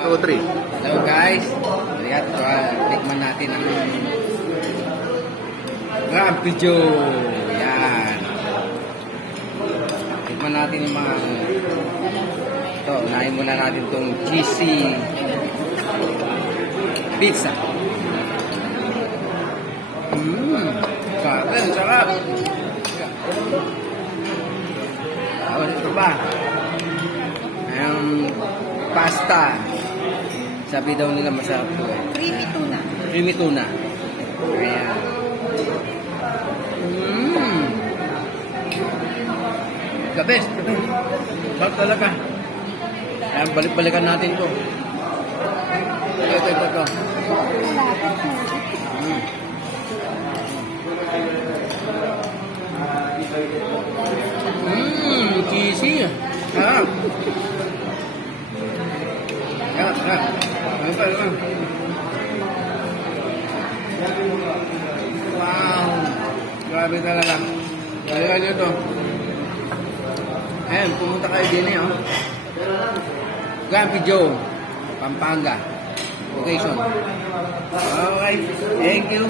2, 3. Hello guys, lihat tikman natin ang Rapido. Yan. Tikman natin yung mga ito, unahin muna natin itong cheesy pizza. Sarap, sarap. Tapos ito ba? Pasta. Sabi daw nila masarap ito eh. Creamy tuna. Creamy tuna. Ayan. The best. Sarap talaga. Ayan, balik-balikan natin ito. Ito. Cheesy. Sarap. Wow. Grabe talaga. Kaya nyo ito. Ayan, pumunta kayo din eh. Oh. Rapido, Pampanga. Location. Alright. Thank you.